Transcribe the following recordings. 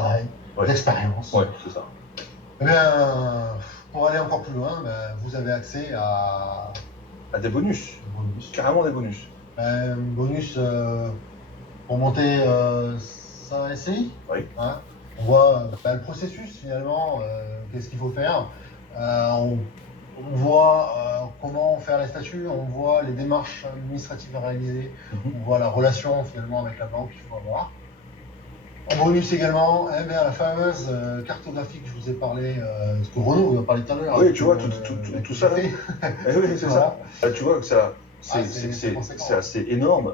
travail, Ouais. d'expérience. Ouais, c'est ça. Eh bien, pour aller encore plus loin, vous avez accès à À des bonus, des bonus. carrément des bonus. Bonus pour monter sa SCI. Oui. Hein. On voit le processus finalement, qu'est-ce qu'il faut faire. On voit comment faire les statuts, on voit les démarches administratives à réaliser, on voit la relation finalement avec la banque qu'il faut avoir. En bonus également, la fameuse cartographie que je vous ai parlé, ce que Renaud vous a parlé tout à l'heure. Oui, tu vois, avec tout ça là. fait. Oui, c'est Voilà. ça. Tu vois que ça, Ah, c'est conséquent. c'est assez énorme.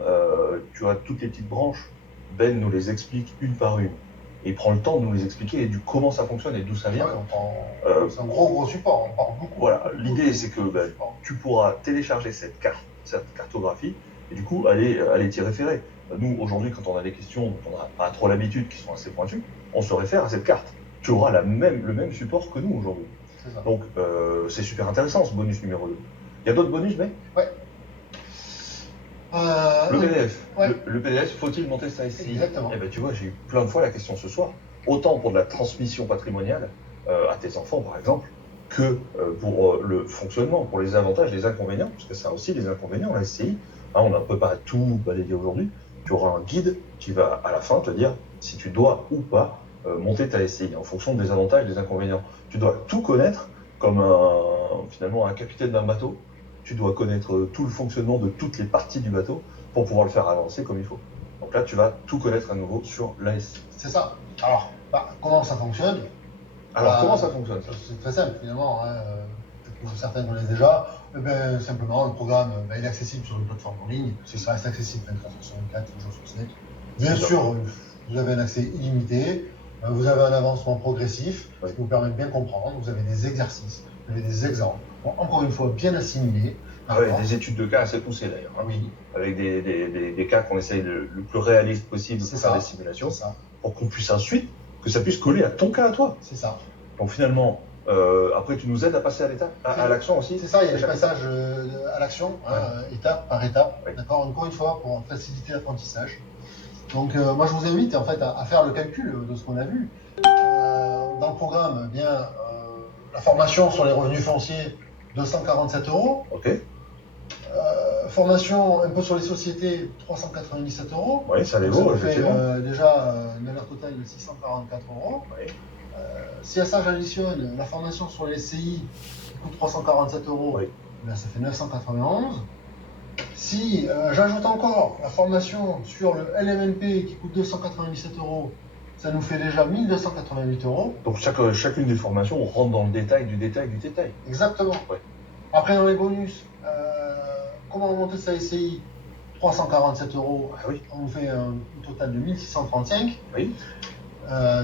Tu as toutes les petites branches. Ben nous les explique une par une. Et il prend le temps de nous les expliquer et du comment ça fonctionne et d'où ça vient. C'est un gros support, on parle beaucoup. Voilà, l'idée c'est que tu pourras télécharger cette cartographie et du coup aller t'y référer. Nous, aujourd'hui, quand on a des questions dont on n'a pas trop l'habitude, qui sont assez pointues, on se réfère à cette carte. Tu auras le même support que nous aujourd'hui. Donc, c'est super intéressant ce bonus numéro 2. Il y a d'autres bonus, mais ouais. Le PDF. Ouais. Le PDF, faut-il monter ça ici? Exactement. Eh ben, tu vois, j'ai eu plein de fois la question ce soir. Autant pour de la transmission patrimoniale à tes enfants, par exemple, que pour le fonctionnement, pour les avantages, les inconvénients, parce que ça a aussi des inconvénients, la SCI. Hein, on ne peut pas tout balayer aujourd'hui. Tu auras un guide qui va à la fin te dire si tu dois ou pas monter ta SCI en fonction des avantages, des inconvénients. Tu dois tout connaître comme finalement un capitaine d'un bateau. Tu dois connaître tout le fonctionnement de toutes les parties du bateau pour pouvoir le faire avancer comme il faut. Donc là, tu vas tout connaître à nouveau sur l'ASI. C'est ça. Alors, comment ça fonctionne? Alors, comment ça fonctionne ça? C'est très simple finalement. Certains connaissent déjà. Simplement, le programme il est accessible sur une plateforme en ligne. Ça reste accessible 24/24, 7 jours sur 7. Bien sûr, vous avez un accès illimité. Vous avez un avancement progressif, ce qui vous permet de bien comprendre. Vous avez des exercices, vous avez des exemples. Bon, encore une fois, bien assimilés. Des études de cas assez poussées d'ailleurs. Hein. Oui. Avec des cas qu'on essaye le plus réaliste possible pour faire des simulations. Pour qu'on puisse ensuite, que ça puisse coller à ton cas à toi. C'est ça. Donc finalement, après tu nous aides à passer à l'étape, à l'action aussi. C'est ça, il y a le passage à l'action, étape par étape. Oui. D'accord. Encore une fois, pour faciliter l'apprentissage. Donc moi je vous invite en fait à faire le calcul de ce qu'on a vu. Dans le programme, la formation sur les revenus fonciers, 247 €. Ok. Formation un peu sur les sociétés, 397 €. Oui, ça les vaut, effectivement. Ça fait déjà une valeur totale de 644 €. Oui. Si à ça j'additionne la formation sur les SCI qui coûte 347 €, oui. Ça fait 991. Si j'ajoute encore la formation sur le LMNP qui coûte 297 €, ça nous fait déjà 1288 €. Donc chacune des formations, on rentre dans le détail du détail du détail. Exactement. Ouais. Après, dans les bonus, comment monter sa SCI, 347 €, ah oui. On nous fait un total de 1635. Oui.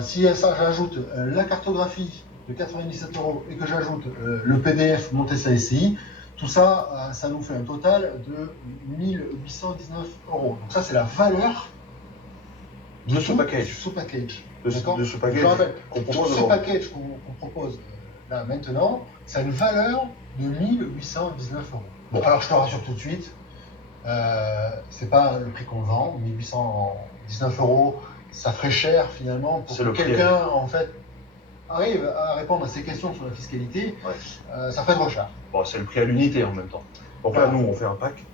Si à ça j'ajoute la cartographie de 97 € et que j'ajoute le PDF monter sa SCI, tout ça, ça nous fait un total de 1819 €. Donc ça, c'est la valeur de ce package. De ce package. Je rappelle, ce package qu'on propose là maintenant, ça a une valeur de 1819 €. Bon. Alors je te rassure tout de suite, c'est pas le prix qu'on vend, 1819 €, ça ferait cher finalement pour que quelqu'un en fait arrive à répondre à ces questions sur la fiscalité. Ouais. Ça fait trop cher. Bon, c'est le prix à l'unité en même temps. Donc là, nous, on fait un pack.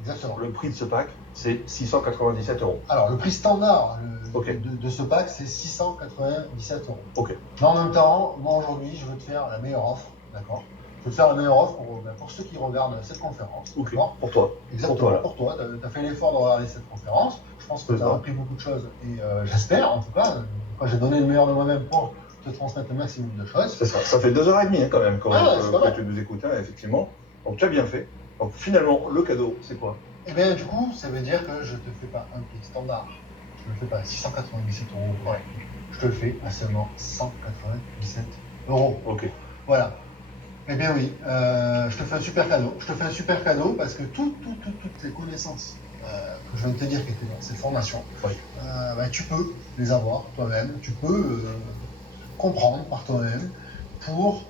Exactement. Le prix de ce pack, c'est 697 €. Alors, le prix standard de ce pack, c'est 697 €. Ok. Mais en même temps, moi aujourd'hui, je veux te faire la meilleure offre, d'accord? Je veux te faire la meilleure offre pour ceux qui regardent cette conférence. Ok. Pour toi. Exactement. Pour toi. Tu as fait l'effort de regarder cette conférence. Je pense que tu as appris beaucoup de choses et j'espère, en tout cas, j'ai donné le meilleur de moi-même pour te transmettre le maximum de choses. C'est ça. Ça fait 2h30 quand même, quand tu nous écoutes, effectivement. Donc tu as bien fait. Donc finalement, le cadeau, c'est quoi? Eh bien, du coup, ça veut dire que je ne te fais pas un prix standard. Je ne le fais pas à 697 €. Ouais. Je te le fais à seulement 197 €. Ok. Voilà. Eh bien oui, je te fais un super cadeau. Je te fais un super cadeau parce que toutes les connaissances que je viens de te dire qui étaient dans cette formation, oui. Tu peux les avoir toi-même. Tu peux comprendre par toi-même pour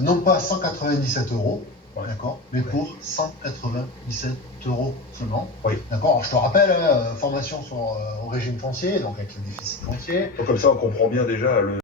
non pas 197 €, d'accord, mais pour 197 euros seulement. Oui. D'accord. Alors, je te rappelle, formation sur, au régime foncier, donc avec le déficit foncier. Donc, comme ça, on comprend bien déjà le